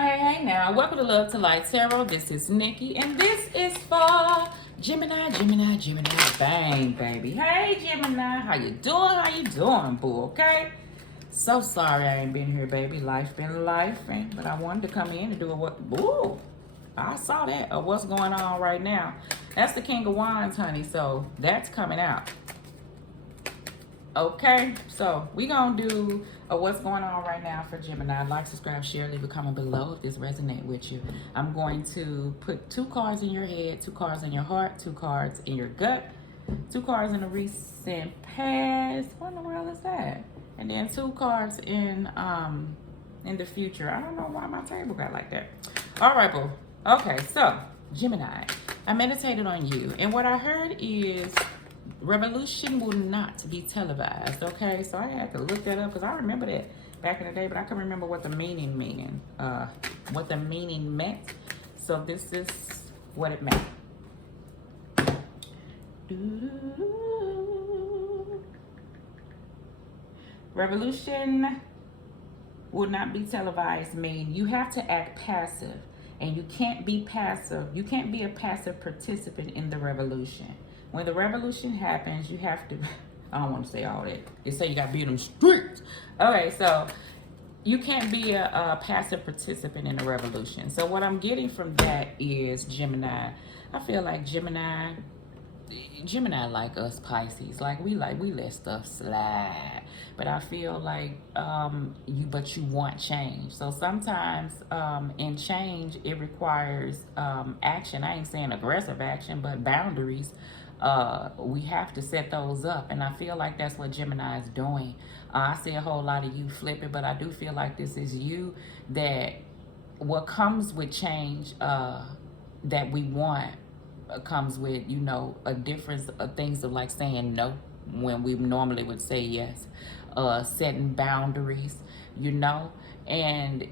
Hey now. Welcome to Love to Light Tarot. This is Nikki, and this is for Gemini. Bang, baby. Hey, Gemini. How you doing? How you doing, boo? Okay? So sorry I ain't been here, baby. Life been life, but I wanted to come in and do a what? Ooh, I saw that. What's going on right now? That's the King of Wands, honey. So that's coming out. Okay, so we gonna do what's going on right now for Gemini. Like, subscribe, share, leave a comment below if this resonates with you. I'm going to put 2 cards in your head, 2 cards in your heart, 2 cards in your gut, 2 cards in the recent past. What in the world is that? And then 2 cards in the future. I don't know why my table got like that. All right, boo. Okay, so Gemini, I meditated on you, and what I heard is revolution will not be televised. Okay, so I had to look that up because I remember that back in the day, but I can remember what the meaning meant. So this is what it meant. Revolution will not be televised mean you have to act passive, and you can't be passive. You can't be a passive participant in the revolution. When the revolution happens, you have to, I don't want to say all that. They say you got to be in them streets. Okay, so you can't be a passive participant in the revolution. So what I'm getting from that is Gemini. I feel like Gemini like us Pisces. Like we let stuff slide. But I feel like you want change. So sometimes in change, it requires action. I ain't saying aggressive action, but boundaries. We have to set those up, and I feel like that's what Gemini is doing. I see a whole lot of you flipping, but I do feel like this is you, that what comes with change that we want comes with, you know, a difference of things of like saying no when we normally would say yes, setting boundaries, you know. And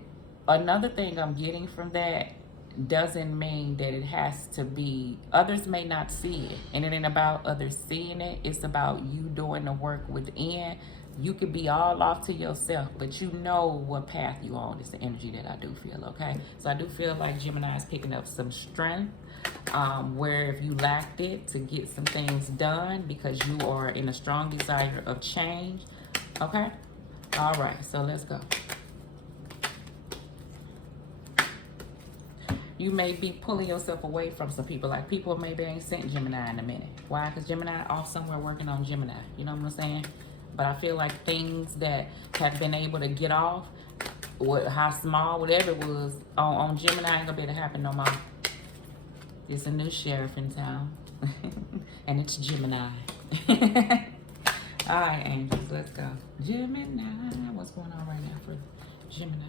another thing I'm getting from that, doesn't mean that it has to be, others may not see it, and it ain't about others seeing it. It's about you doing the work within. You could be all off to yourself, but you know what path you on. It's the energy that I do feel. Okay, so I do feel like Gemini is picking up some strength where if you lacked it, to get some things done because you are in a strong desire of change. Okay, all right, so let's go. You may be pulling yourself away from some people. Like, people maybe ain't sent Gemini in a minute. Why? Because Gemini off somewhere working on Gemini. You know what I'm saying? But I feel like things that have been able to get off, how small, whatever it was, on Gemini ain't gonna be able to happen no more. There's a new sheriff in town. And it's Gemini. All right, angels, let's go. Gemini. What's going on right now for Gemini?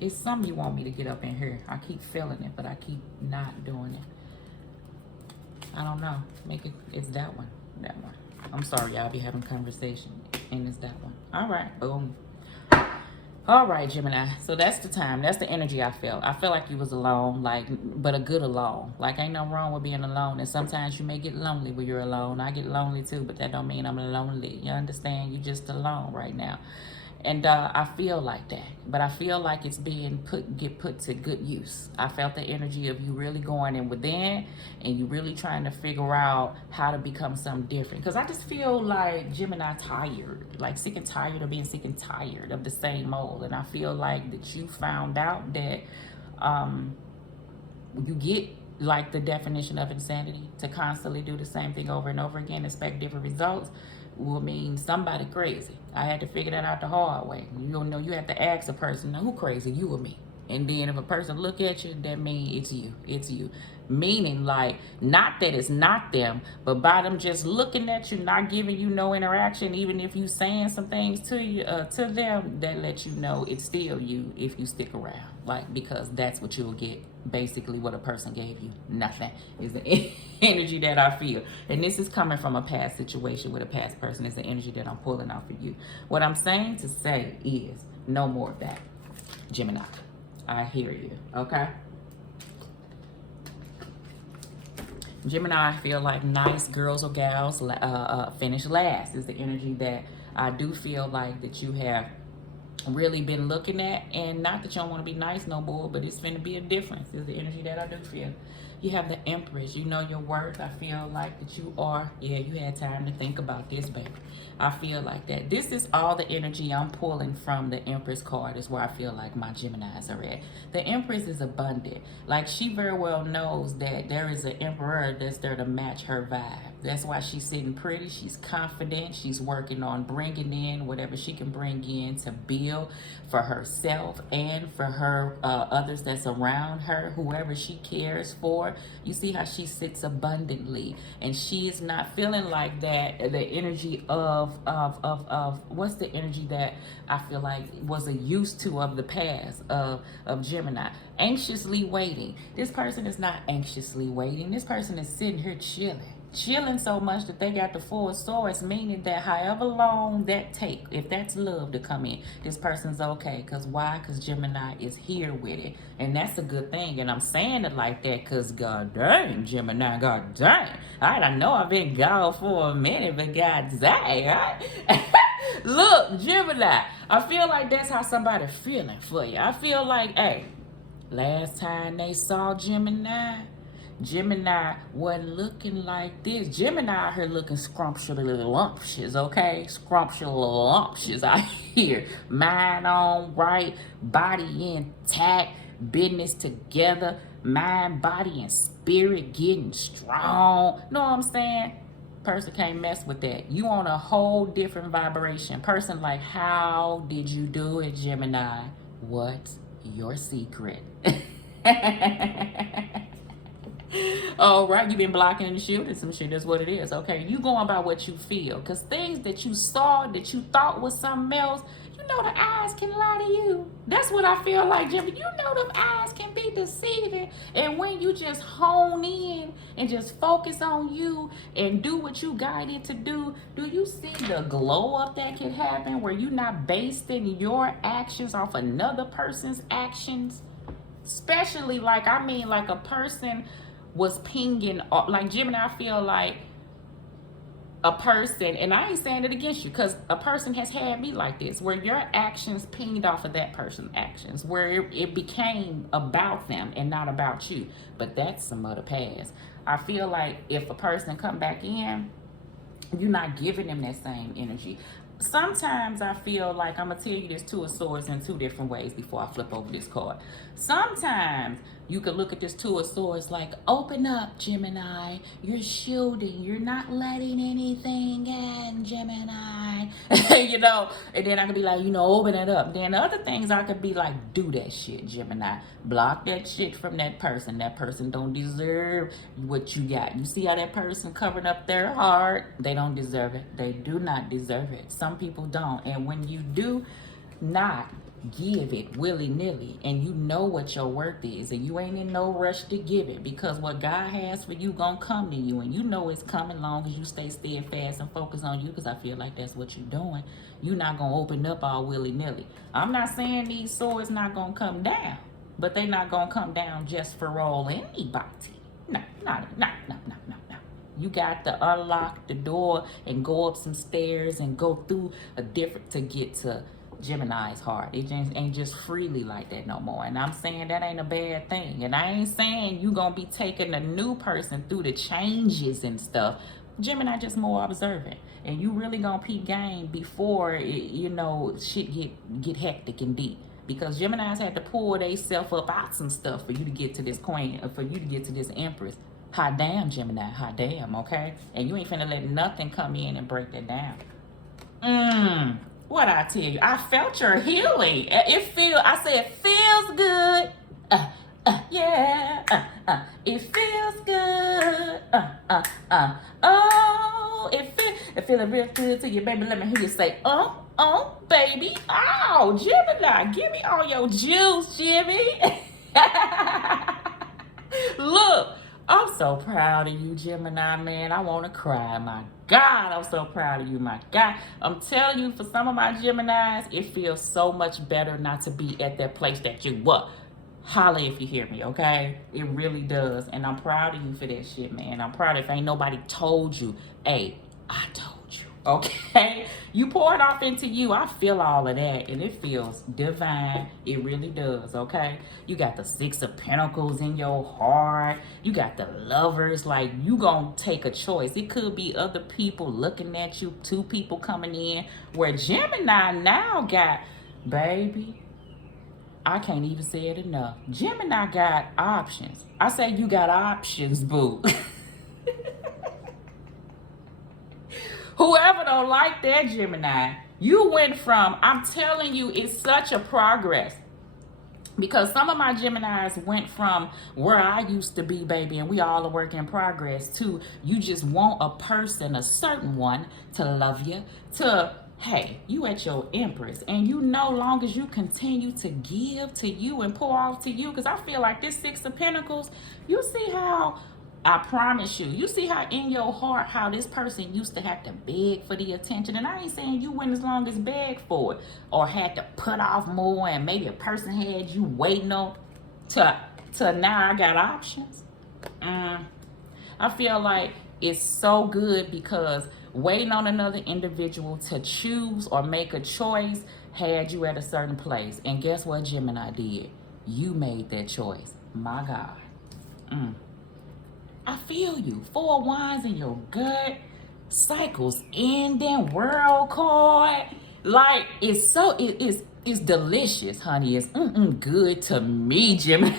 It's something you want me to get up in here. I keep feeling it, but I keep not doing it. I don't know. It's that one. That one. I'm sorry, y'all be having conversation. And it's that one. All right. Boom. All right, Gemini. So that's the time. That's the energy I felt. I felt like you was alone, like, but a good alone. Like, ain't no wrong with being alone. And sometimes you may get lonely when you're alone. I get lonely too, but that don't mean I'm lonely. You understand? You just alone right now. And I feel like that, but I feel like it's being put to good use. I felt the energy of you really going in within, and you really trying to figure out how to become something different. Because I just feel like Gemini tired, like sick and tired of being sick and tired of the same old. And I feel like that you found out that you get like the definition of insanity, to constantly do the same thing over and over again, expect different results, will mean somebody crazy. I had to figure that out the hard way. You don't know, you have to ask a person, now, who crazy, you or me? And then if a person look at you, that means it's you. It's you. Meaning, like, not that it's not them, but by them just looking at you, not giving you no interaction, even if you saying some things to you, to them, that let you know it's still you if you stick around. Like, because that's what you'll get. Basically, what a person gave you, nothing, is the energy that I feel. And this is coming from a past situation with a past person. It's the energy that I'm pulling out for you. What I'm saying to say is, no more of that, Gemini. I hear you, okay? Gemini, I feel like nice girls or gals finish last is the energy that I do feel like that you have really been looking at. And not that you don't want to be nice no more, but it's finna be a difference. Is the energy that I do feel. You have the Empress. You know your worth. I feel like that you are. Yeah, you had time to think about this, baby. I feel like that. This is all the energy I'm pulling from the Empress card is where I feel like my Geminis are at. The Empress is abundant. Like, she very well knows that there is an Emperor that's there to match her vibe. That's why she's sitting pretty. She's confident. She's working on bringing in whatever she can bring in to build for herself and for her others that's around her, whoever she cares for. You see how she sits abundantly, and she is not feeling like that. The energy of what's the energy that I feel like was a used to of the past of Gemini? Anxiously waiting. This person is not anxiously waiting. This person is sitting here chilling so much that they got the Four of Swords, meaning that however long that take, if that's love to come in, this person's okay. Because why? Because Gemini is here with it, and that's a good thing. And I'm saying it like that because god dang, Gemini, god dang. All right, I know I've been gone for a minute, but god dang, all right? Look, Gemini, I feel like that's how somebody feeling for you. I feel like, hey, last time they saw Gemini wasn't looking like this. Gemini out here looking scrumptious, okay? Scrumptious out here. Mind on right, body intact, business together, mind, body, and spirit getting strong. Know what I'm saying? Person can't mess with that. You on a whole different vibration. Person like, how did you do it, Gemini? What's your secret? All right, you've been blocking and shooting some shit. That's what it is. Okay, you going by what you feel, because things that you saw that you thought was something else, you know the eyes can lie to you. That's what I feel like, Jimmy. You know the eyes can be deceiving, and when you just hone in and just focus on you and do what you guided to do you see the glow up that can happen where you're not basing your actions off another person's actions? Especially like, I mean, like a person was pinging, like Gemini, I feel like a person, and I ain't saying it against you, because a person has had me like this, where your actions pinged off of that person's actions, where it became about them and not about you. But that's some of the past. I feel like if a person come back in, you're not giving them that same energy. Sometimes I feel like, I'm going to tell you this Two of Swords in two different ways before I flip over this card. Sometimes you could look at this Two of Swords like, open up, Gemini. You're shielding. You're not letting anything in, Gemini. You know, and then I could be like, you know, open it up. Then other things I could be like, do that shit, Gemini. Block that shit from that person. That person don't deserve what you got. You see how that person covering up their heart? They don't deserve it. They do not deserve it. Some people don't. And when you do not give it willy-nilly, and you know what your worth is, and you ain't in no rush to give it, because what God has for you gonna come to you, and you know it's coming long as you stay steadfast and focus on you, because I feel like that's what you're doing. You're not gonna open up all willy-nilly. I'm not saying these swords not gonna come down, but they not gonna come down just for all anybody. No. You got to unlock the door and go up some stairs and go through a different to get to Gemini's heart. It just ain't just freely like that no more. And I'm saying that ain't a bad thing. And I ain't saying you gonna be taking a new person through the changes and stuff. Gemini just more observant. And you really gonna peep game before it, you know, shit get hectic and deep. Because Geminis had to pull themselves up out some stuff for you to get to this queen, for you to get to this empress. Hot damn, Gemini, hot damn, okay? And you ain't finna let nothing come in and break that down. What I tell you, I felt your healing. It feels good. Yeah. It feels good. Oh, it feeling real good to you, baby. Let me hear you say, baby. Oh, Gemini, give me all your juice, Jimmy. Look, I'm so proud of you, Gemini, man. I want to cry. My God, I'm so proud of you, my God. I'm telling you, for some of my Geminis, it feels so much better not to be at that place that you were. Holla if you hear me, okay? It really does. And I'm proud of you for that shit, man. I'm proud if ain't nobody told you, hey, I told you. Okay? You pour it off into you. I feel all of that, and it feels divine. It really does, okay? You got the Six of Pentacles in your heart. You got the Lovers. Like, you gonna take a choice. It could be other people looking at you, two people coming in, where Gemini now got, baby, I can't even say it enough. Gemini got options. I say you got options, boo. Whoever don't like that, Gemini, you went from, I'm telling you, it's such a progress. Because some of my Geminis went from where I used to be, baby, and we all a work in progress, to you just want a person, a certain one, to love you, to, hey, you at your Empress. And you know, long as you continue to give to you and pour off to you, because I feel like this Six of Pentacles, you see how, I promise you, you see how in your heart, how this person used to have to beg for the attention. And I ain't saying you went as long as beg for it or had to put off more, and maybe a person had you waiting on to now I got options. I feel like it's so good because waiting on another individual to choose or make a choice had you at a certain place. And guess what Gemini did? You made that choice. My God. I feel you. Four of Wands in your gut. Cycles ending. World card. Like, it's so, it's delicious, honey. It's good to me, Gemini.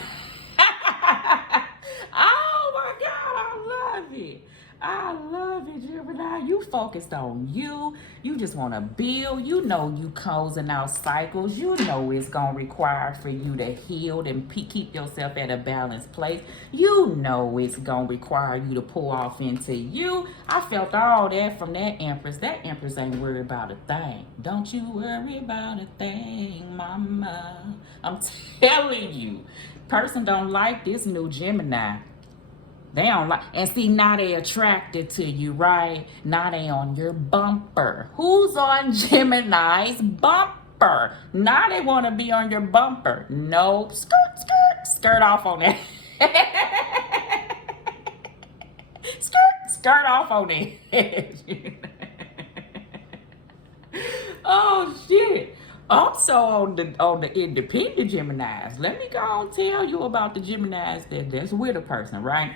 Oh my God, I love it. I love it, Gemini. You focused on you. You just want to build. You know you closing out cycles. You know it's going to require for you to heal and keep yourself at a balanced place. You know it's going to require you to pull off into you. I felt all that from that Empress. That Empress ain't worried about a thing. Don't you worry about a thing, mama. I'm telling you. Person don't like this new Gemini. They don't like, and see, now they attracted to you, right? Now they on your bumper. Who's on Gemini's bumper? Now they want to be on your bumper. No, skirt off on that. skirt off on that. Oh shit. Also on the independent Geminis, let me go and tell you about the Geminis that's with a person, right?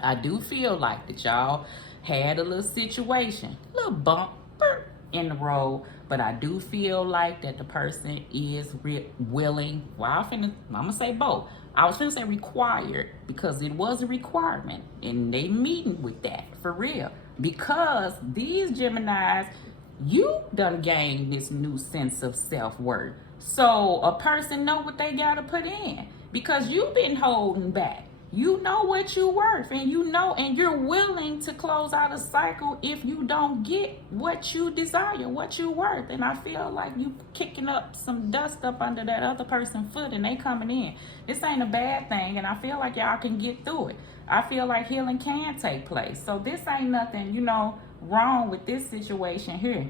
I do feel like that y'all had a little situation, a little bump in the road, but I do feel like that the person is willing. Well, I'm gonna say both. I was gonna say required because it was a requirement, and they meeting with that for real. Because these Geminis, you done gained this new sense of self-worth. So a person know what they gotta put in because you've been holding back. You know what you're worth, and you know, and you're willing to close out a cycle if you don't get what you desire, what you're worth. And I feel like you kicking up some dust up under that other person's foot, and they coming in. This ain't a bad thing, and I feel like y'all can get through it. I feel like healing can take place. So this ain't nothing, wrong with this situation here.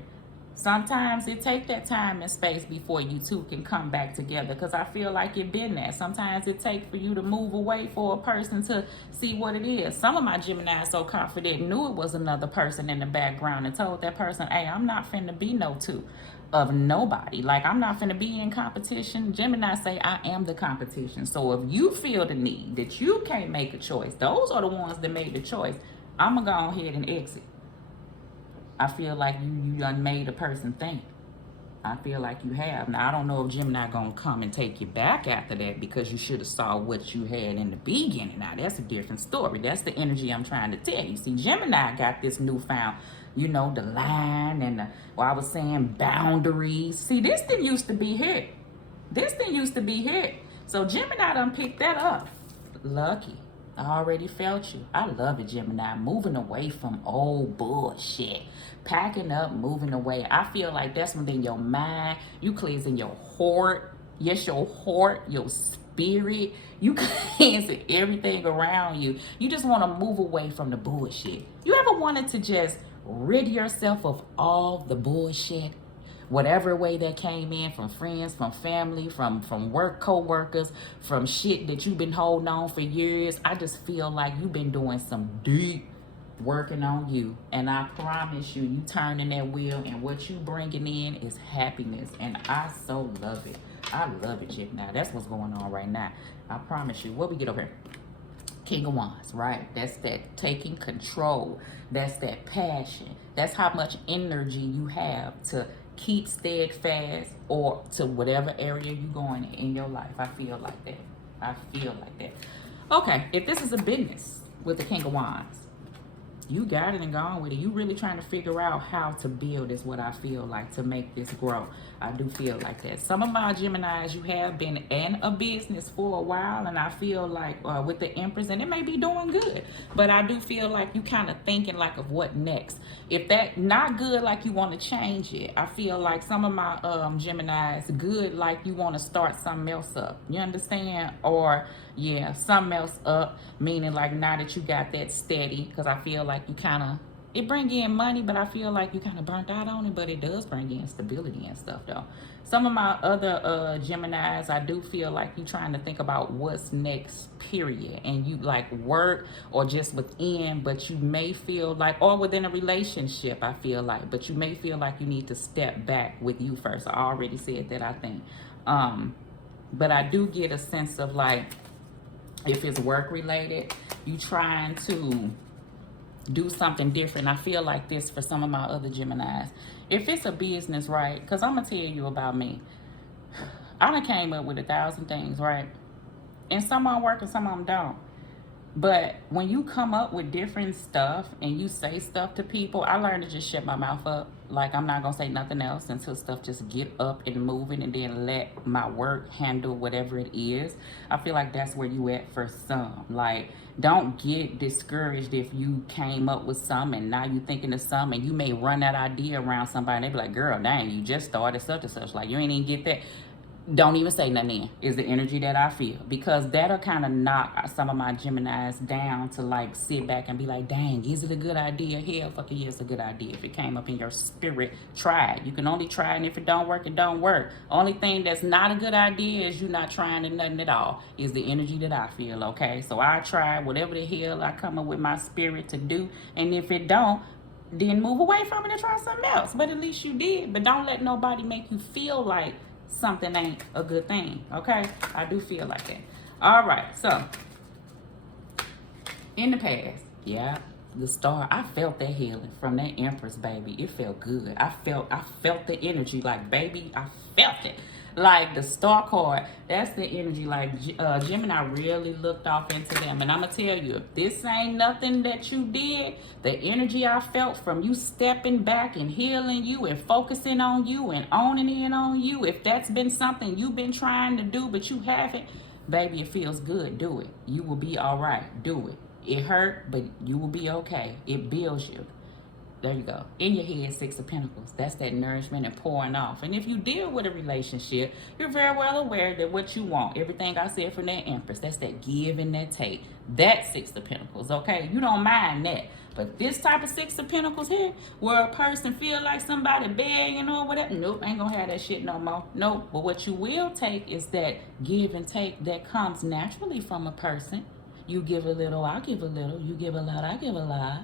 Sometimes it take that time and space before you two can come back together, because I feel like it been there. Sometimes it takes for you to move away for a person to see what it is. Some of my Gemini so confident knew it was another person in the background and told that person, hey, I'm not finna be no two of nobody. Like, I'm not finna be in competition. Gemini say I am the competition. So if you feel the need that you can't make a choice, those are the ones that made the choice. I'm gonna go ahead and exit. I feel like you done made a person think. I feel like you have. Now, I don't know if Gemini gonna come and take you back after that because you should have saw what you had in the beginning. Now, that's a different story. That's the energy I'm trying to tell you. See, Gemini got this newfound, the line and I was saying boundaries. See, this thing used to be here. So Gemini done picked that up. Lucky. I already felt you. I love it, Gemini. Moving away from old bullshit. Packing up, moving away. I feel like that's within your mind. You cleansing your heart. Yes, your heart, your spirit. You cleansing everything around you. You just want to move away from the bullshit. You ever wanted to just rid yourself of all the bullshit? Whatever way that came in, from friends, from family, from work, co-workers, from shit that you've been holding on for years. I just feel like you've been doing some deep working on you. And I promise you, you turning that wheel, and what you bringing in is happiness. And I so love it. I love it, Gemini. That's what's going on right now. I promise you. What we get over here? King of Wands, right? That's that taking control. That's that passion. That's how much energy you have to keep steadfast or to whatever area you're going in your life. I feel like that. I feel like that. Okay, if this is a business with the King of Wands, you got it and gone with it. You really trying to figure out how to build is what I feel like, to make this grow. I do feel like that. Some of my Geminis, you have been in a business for a while, and I feel like with the Empress, and it may be doing good, but I do feel like you kind of thinking like of what next. If that not good, like you want to change it. I feel like some of my Geminis good, like you want to start something else up. You understand? Or yeah, something else up, meaning like now that you got that steady, because I feel like you kind of, it bring in money, but I feel like you kind of burnt out on it, but it does bring in stability and stuff though. Some of my other Geminis, I do feel like you trying to think about what's next, period. And you like work or just within, but you may feel like, or within a relationship, I feel like, but you may feel like you need to step back with you first. I already said that, I think. But I do get a sense of like, if it's work related, you trying to do something different. I feel like this for some of my other Geminis. If it's a business, right? Because I'm going to tell you about me. I done came up with 1,000 things, right? And some of them work and some of them don't. But when you come up with different stuff and you say stuff to people, I learned to just shut my mouth up. Like, I'm not going to say nothing else until stuff just get up and moving, and then let my work handle whatever it is. I feel like that's where you at for some. Like, don't get discouraged if you came up with some and now you thinking of some, and you may run that idea around somebody and they be like, girl, dang, you just started such and such. Like, you ain't even get that. Don't even say nothing in, is the energy that I feel. Because that'll kind of knock some of my Geminis down to like sit back and be like, dang, is it a good idea? Hell fucking yeah, it's a good idea. If it came up in your spirit, try it. You can only try it, and if it don't work, it don't work. Only thing that's not a good idea is you not trying to nothing at all, is the energy that I feel, okay? So I try whatever the hell I come up with my spirit to do, and if it don't, then move away from it and try something else. But at least you did. But don't let nobody make you feel like something ain't a good thing, okay? I do feel like that. All right, so in the past, yeah, the star, I felt that healing from that Empress, baby. It felt good. I felt the energy, like, baby, I felt it. Like the star card, that's the energy. Like Gemini really looked off into them. And I'm going to tell you, if this ain't nothing that you did, the energy I felt from you stepping back and healing you and focusing on you and owning in on you, if that's been something you've been trying to do but you haven't, baby, it feels good. Do it. You will be all right. Do it. It hurt, but you will be okay. It builds you. There you go. In your head, 6 of Pentacles. That's that nourishment and pouring off. And if you deal with a relationship, you're very well aware that what you want, everything I said from that Empress, that's that give and that take. That 6 of Pentacles, okay? You don't mind that. But this type of 6 of Pentacles here, where a person feel like somebody begging or whatever, nope, ain't gonna have that shit no more. Nope. But what you will take is that give and take that comes naturally from a person. You give a little, I give a little. You give a lot, I give a lot.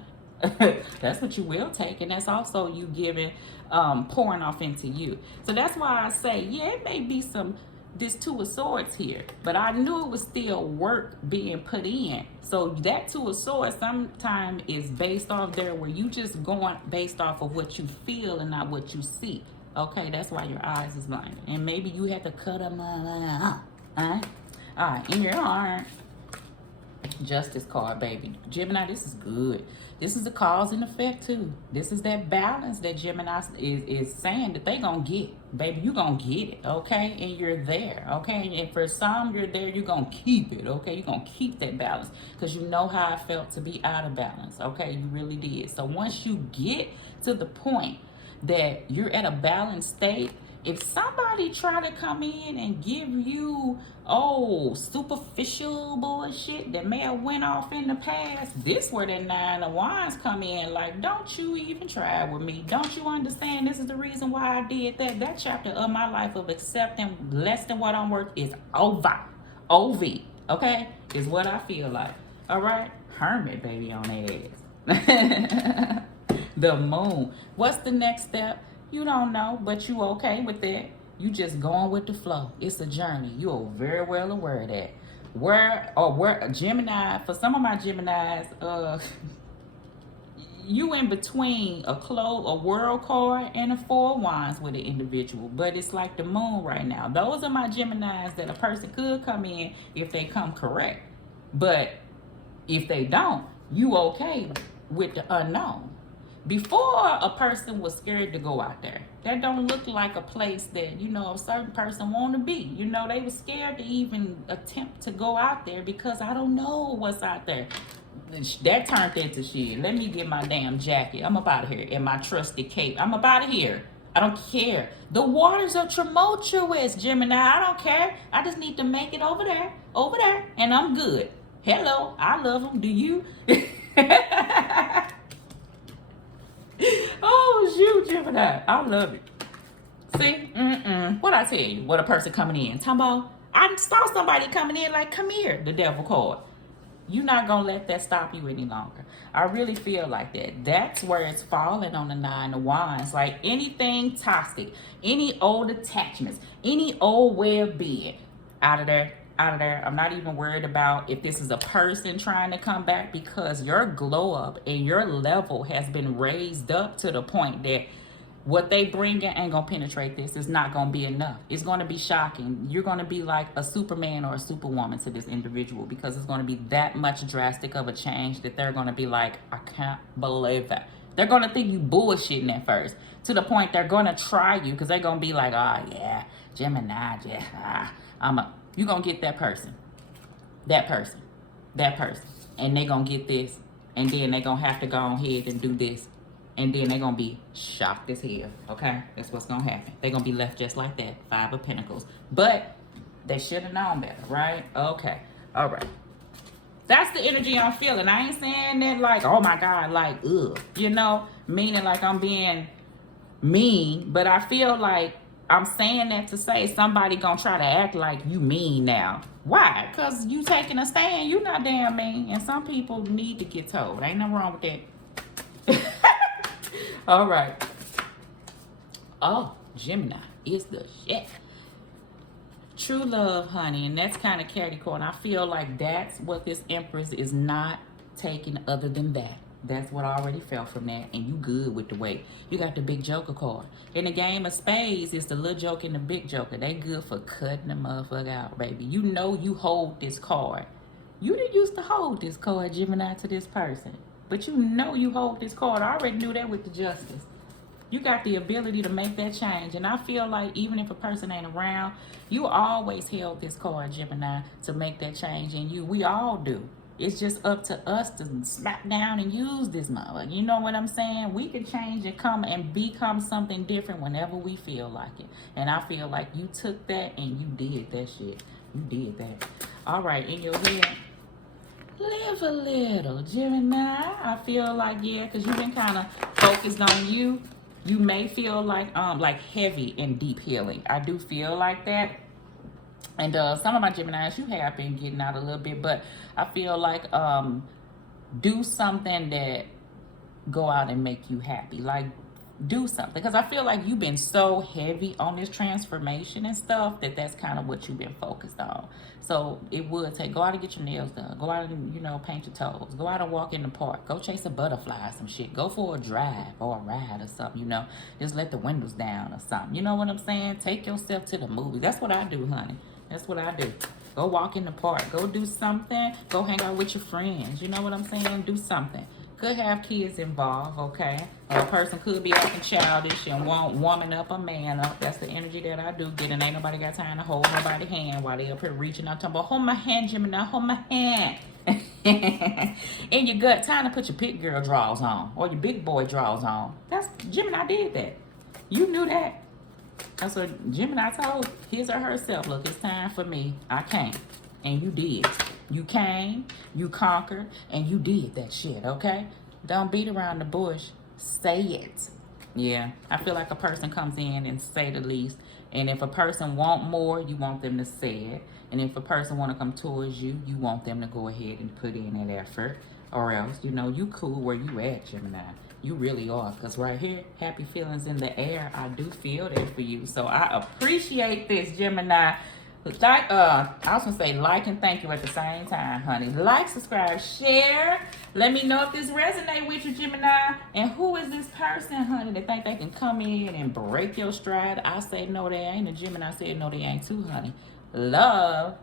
That's what you will take, and that's also you giving, pouring off into you. So that's why I say, yeah, it may be this 2 of Swords here, but I knew it was still work being put in. So that 2 of Swords sometimes is based off there, where you just going based off of what you feel and not what you see. Okay, that's why your eyes is blinded, and maybe you have to cut them out. All right, in your heart. Justice card, baby. Gemini, this is good. This is the cause and effect too. This is that balance that Gemini is saying that they gonna get. Baby, you gonna get it, okay? And you're there, okay? And for some, you're there, you're gonna keep it, okay? You're gonna keep that balance, because you know how I felt to be out of balance, okay? You really did. So once you get to the point that you're at a balanced state, if somebody try to come in and give you, superficial bullshit that may have went off in the past, this where that 9 of Wands come in. Like, don't you even try with me. Don't you understand this is the reason why I did that? That chapter of my life of accepting less than what I'm worth is over. OV, okay? Is what I feel like. All right? Hermit, baby, on that ass. The moon. What's the next step? You don't know, but you okay with that. You just going with the flow. It's a journey. You are very well aware of that. Where Gemini, for some of my Geminis, you in between a world card and a four of wands with an individual, but it's like the moon right now. Those are my Geminis that a person could come in if they come correct, but if they don't, you okay with the unknown. Before, a person was scared to go out there. That don't look like a place that, you know, a certain person want to be. You know, they were scared to even attempt to go out there because I don't know what's out there. That turned into shit. Let me get my damn jacket. I'm up out of here. And my trusty cape. I'm up out of here. I don't care. The waters are tumultuous, Gemini. I don't care. I just need to make it over there, and I'm good. Hello, I love them. Do you? Oh, shoot, Gemini. I love it. See? What I tell you? What a person coming in. Talking about, I saw somebody coming in like, come here, the devil card. You're not going to let that stop you any longer. I really feel like that. That's where it's falling on the Nine of Wands. Like anything toxic, any old attachments, any old way of being, out of there. I'm not even worried about if this is a person trying to come back, because your glow up and your level has been raised up to the point that what they bring in ain't gonna penetrate this. It's not gonna be enough. It's gonna be shocking. You're gonna be like a Superman or a Superwoman to this individual, because it's gonna be that much drastic of a change that they're gonna be like, I can't believe that. They're gonna think you bullshitting at first, to the point they're gonna try you, because they're gonna be like, oh yeah, Gemini, yeah, you're gonna get that person, and they're gonna get this, and then they're gonna have to go ahead and do this, and then they're gonna be shocked as hell. Okay, that's what's gonna happen. They're gonna be left just like that. Five of Pentacles. But they should have known better, right? Okay, all right. That's the energy I'm feeling. I ain't saying that like, oh my God, like, ugh, you know, meaning like I'm being mean, but I feel like I'm saying that to say somebody gonna try to act like you mean now. Why? Because you taking a stand. You not damn mean. And some people need to get told. Ain't nothing wrong with that. All right. Oh, Gemini is the shit. True love, honey. And that's kind of catty corn. I feel like that's what this Empress is not taking other than that. That's what I already felt from that. And you good with the way. You got the big joker card. In the game of spades, it's the little joker and the big joker. They good for cutting the motherfucker out, baby. You know you hold this card. You didn't used to hold this card, Gemini, to this person. But you know you hold this card. I already knew that with the Justice. You got the ability to make that change. And I feel like even if a person ain't around, you always held this card, Gemini, to make that change in you. We all do. It's just up to us to smack down and use this mother. You know what I'm saying? We can change and come and become something different whenever we feel like it. And I feel like you took that and you did that shit. You did that. All right, in your head, live a little, Gemini. I feel like, yeah, because you've been kind of focused on you. You may feel like heavy and deep healing. I do feel like that. And some of my Geminis, you have been getting out a little bit, but I feel like do something that go out and make you happy. Like, do something. Because I feel like you've been so heavy on this transformation and stuff that's kind of what you've been focused on. So it would take, go out and get your nails done. Go out and, you know, paint your toes. Go out and walk in the park. Go chase a butterfly or some shit. Go for a drive or a ride or something, you know. Just let the windows down or something. You know what I'm saying? Take yourself to the movies. That's what I do, honey. That's what I do. Go walk in the park. Go do something. Go hang out with your friends. You know what I'm saying? Do something. Could have kids involved, okay? Or a person could be acting childish and want woman up a man up. That's the energy that I do get. And ain't nobody got time to hold nobody's hand while they up here reaching out, talking about, hold my hand, Gemini, hold my hand. In your gut, time to put your pit girl drawers on or your big boy drawers on. That's, Gemini did that. You knew that. That's what Gemini told his or herself, look, it's time for me. I came. And you did. You came, you conquered, and you did that shit, okay? Don't beat around the bush. Say it. Yeah, I feel like a person comes in and say the least. And if a person want more, you want them to say it. And if a person want to come towards you, you want them to go ahead and put in that effort. Or else, you know, you cool where you at, Gemini. You really are. Because right here, happy feelings in the air. I do feel that for you. So I appreciate this, Gemini. Like, I was gonna say like and thank you at the same time, honey. Like, subscribe, share. Let me know if this resonate with you, Gemini. And who is this person, honey, that think they can come in and break your stride? I say no, they ain't. And Gemini said no, they ain't too, honey. Love.